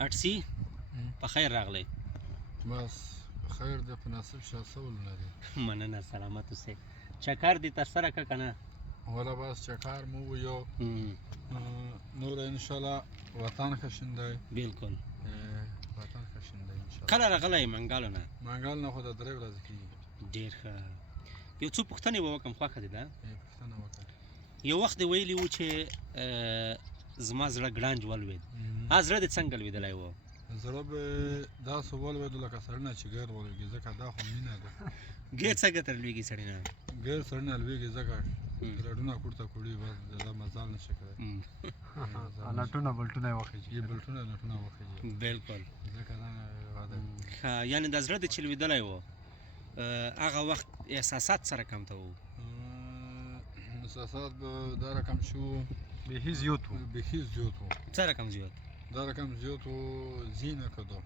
اټسي په خیر راغلی. بس خیر دی په نصیب شه څه ولري. مننه سلامت اوسې. چکر دې ترسره کړه که نه؟ ولا بس چکر مو ویو نور انشاءالله وطن ښه شیندی. بلکل وطن ښه شیندی انشاءالله. کله راغلی یې منګلو نه؟ منګل نه خو د 3 ورځې کېږي. ډېر ښه. یو څو پوښتنې به وکړم، خوښه دې ده؟ پوښتنه وکړه. یو وخت دې ویلي وو چې زما زړه ګړنج ولوېد. زړه دې څنګه لوېدلی و؟ زړه به داسې ولوېدو لکه سړی نه چې ګیر ولوېږي، ځکه دا خو مینه ده. ګیر څنګه تر لوېږي سړی نه؟ ګیر سړی نه لوېږي ځکه رډونه کوټه کوړي بس دا مزال نشي کولی. نټونه بلټونه یې وخېږي. بلټونه نټونه وخېږي. بلکل. ځکه دا واده ښه، یعنې دا زړه دې چې لوېدلی و هغه وخت احساسات سره کم ته وو؟ احساسات به دا رقم شو بیخي زیات و. بیخي زیات و. څه رقم زیات؟ دا رقم زیات و زینه کدو.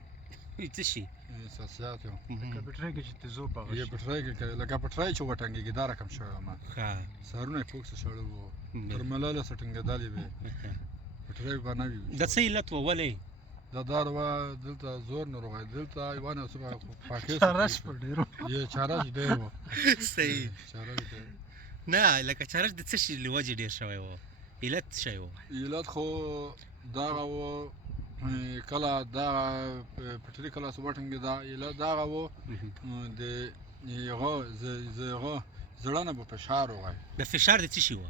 څه شي؟ احساسات یو. لکه پټرۍ کې چې تیزوب هغه یې پټرۍ کې لکه پټرۍ چې وټنګېږي دا رقم شوی وم. ښه. سرونه یې پوک څه شړی وو، تر ملاله څه ټینګېدلې وې، پټرۍ به نه وي. د څه علت و ولې؟ دا دار وه دلته زور نه روغی، دلته یوان یو څه پاکې چارش په ډېرو. یې چارش ډېر و. صحیح. چارش ډېر. نه لکه چارش د څه شي له وجې ډېر شوی و؟ علت څه شی و؟ علت خو دغه و کله دغه پټرۍ کله څه وټنګېده، علت دغه و د هغه زړه نه به فشار وغی. د فشار د څه شي و؟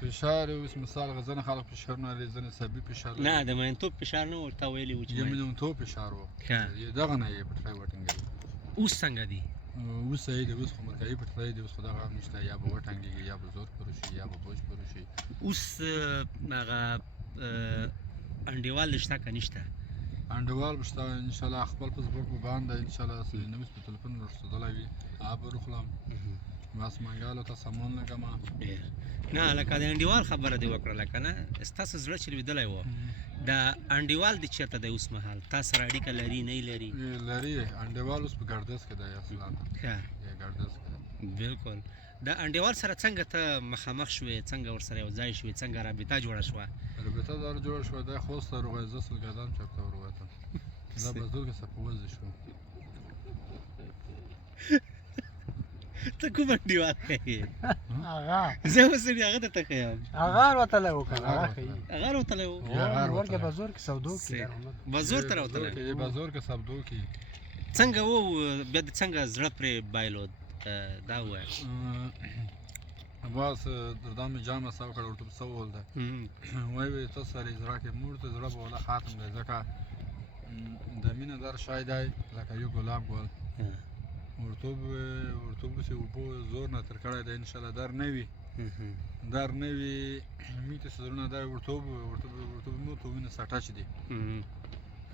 فشار اوس مثال ځینې خلک فشارونه لري، ځینې صحبي فشار لري. نه د مینتوب فشار نه و، ورته ویلي وو چې یو مینتوب فشار و. دغه نه یې پټرۍ وټنګېده. اوس څنګه دي؟ اوس صحیح دی، اوس خو مکایي پټرۍ دی، اوس خو دغه هم نشته، یا به وټنګېږي یا به زور پورې شي یا به بوج پورې شي. اوس هغه انډیوال دې شته که نشته؟ انډیوال به شته انشاءالله، خپل فیسبوک به بند دی انشاءالله، نویس په تلیفون رسېدلی وي هغه به روخلم. بس منګلو ته سامان لګمه. ډېر نه لکه د انډیوال خبره دې وکړله که نه، ستاسو زړه چې لوېدلی و د انډیوال دې چېرته دی اوس مهال؟ تا سره اړیکه لري نه لري؟ لري. انډیوال اوس په ګردیز کې دی اصلا. ښه. ګردیز کې دی. بلکل. د انډیوال سره څنګه ته مخامخ شوې، څنګه ورسره یو ځای شوې، څنګه رابطه جوړه شوه؟ رابطه دار جوړه شوه، دی خوست ته ورغی، زه سلګردان چوک ته ورغوتم. دا بزرګ څه په وځې شو. ته کوم انډیوال یې؟ هغه زه اوس هغه ته ښیم. هغار وتلی و که نه هغه ښیي. هغار وتلی و؟ ورکې بازور کې سودو کې. بازور ته راوتلی؟ بازور کې سبدو کې. څنګه و بیا دې څنګه زړه پرې بایلود دا ووایه. بس دا مې جامه صاف کړه، ورته څه وویل ده وایي ته سره زړه کې مور ته زړه به ولا خاتم دی، ځکه د مینه در شی دی لکه یو ګلاب ګل. ورته ووایي چې اوبو زور نه تر کړی دی انشاءالله در نه وي، در نه وي مې ته زړونه دی. ورته ووایي نو ته وینې سټچ دی،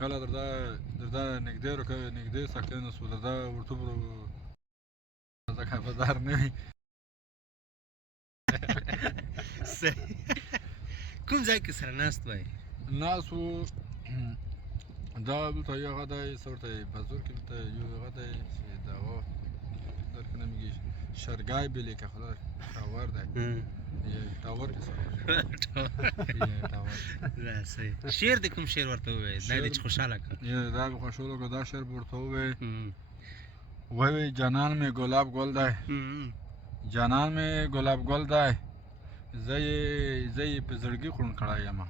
کله دردا نږدې سه کېناستو، دردا ورته ځکه به در نه وي. کوم ځای کې سره ناست وای؟ ناست وو دا دلته یو هغه دی څه ورته وایي بازور کې دلته یو هغه دی چې د هغه درکه نومېږي شرګای بلې که خدای ټاور دی ټاور کې سره شعر دې کوم شعر ورته ووایي دا دې چې خوشحاله کړه؟ دا به خوشحاله کړه، دا شعر به ورته ووایي وایي جانان مې ګلاب ګل دی، جانان مې ګلاب ګل دی، زه یې په زړګي خړون کړی یم.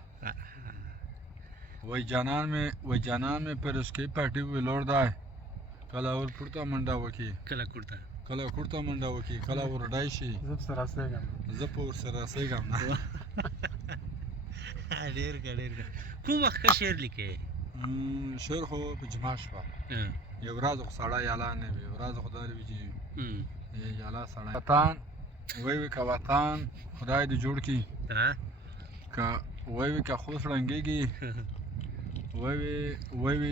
وای جانان مې په رشکې پټي ویلوړ دی، کله ور پورته منډه وکړي، کله کورته منډه وکړي، کله ورډای شي زه په ورسره رسېږم نه. ډېر ښه ډېر ښه. کوم وخت ښه شعر لیکې؟ شعر خو په جمعه شوه، یو ورځ خو سړی یالا نه وي، یو ورځ خو داسې وي چې یالا سړی. وطن وایي که وطن خدای دې جوړ کړي، که وایي که خوست ړنګېږي، وایي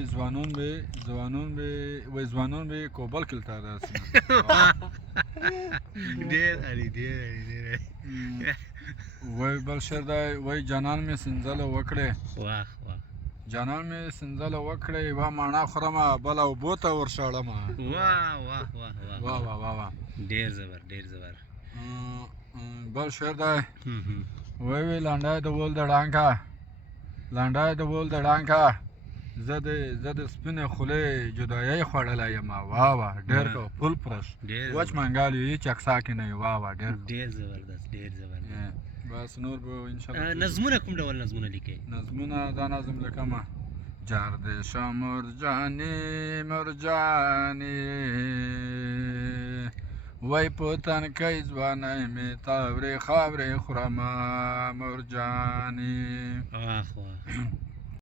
ځوانان به کوبل کې ته راسي. ډېر اړي ډېر وایي بل شعر دی وایي جانان مې سنځله وکړې، واه واه جانان مې سنځله وکړې، یوه ماڼه خورمه بله اوبو ته ورشړمه. واه واه واه واه واه واه ډېر زبر ډېر زبر. بل شعر دی وایي لنډی د ول د ړانګه، لنډای د بول د ډانکه زه د سپینې خولې جدایۍ خوړلی یم واه واه ډېر ښه فل فرش ډېر وچ منګال یو هېڅ اقسا کې نه وي واه واه ډېر ډېر زبردست ډېر زبردست بس نور به انشاءالله نظمونه کوم ډول نظمونه لیکئ نظمونه دا نظم لیکمه جردشا مرجانی مرجانی وای په تنکۍ ځوانۍ مې تاورې خاورې خورمه مرجانې آخ واه